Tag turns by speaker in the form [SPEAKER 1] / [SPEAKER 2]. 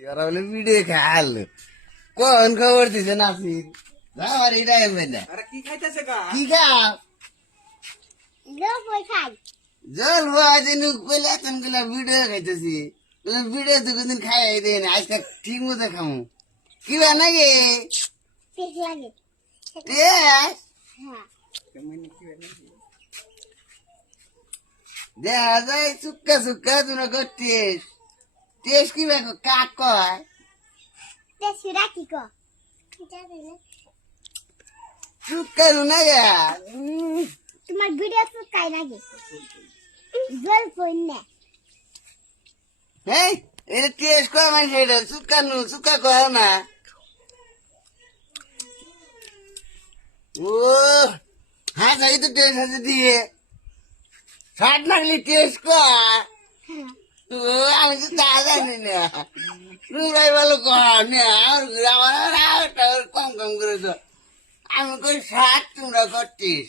[SPEAKER 1] ওরা বলে ভিডিও খেয়াল কোন খবর দিছে নাসির আমার এটা এমবে না
[SPEAKER 2] আরে কি খাইতেছে গা
[SPEAKER 1] কি খাও
[SPEAKER 3] গল্পই খাই
[SPEAKER 1] জল বাজে নুক পেলে এতনগুলা ভিডিও খাইতেছি ভিডিও তো কোনদিন খাই দেয় না আজকে ঠিক মতো খামু কি বা নাকি
[SPEAKER 3] হ্যাঁ
[SPEAKER 1] দেখা যায় চুক্কা চুক্কা তোরা করছিস টেস্ট কি বা কাক কয়
[SPEAKER 3] টেস্ট রাখি কো জানি না
[SPEAKER 1] চুক্কা না গা
[SPEAKER 3] তোমার ভিডিও তো কাই লাগে গল্পই না
[SPEAKER 1] হ্যাঁ এটা টেস্ট কয় মানে সেটা চুক্কা নু চুক্কা কয় না ও হ্যাঁ তাই তো টেস্ট আছে দিয়ে ষাট লাগলে টেস্ট কর
[SPEAKER 3] হ্যাঁ
[SPEAKER 1] ও আমি তো তা জানি না রুলাই বলো ভালো কর না আমার আমার কম কম করে আমি কই ষাট তোমরা করছিস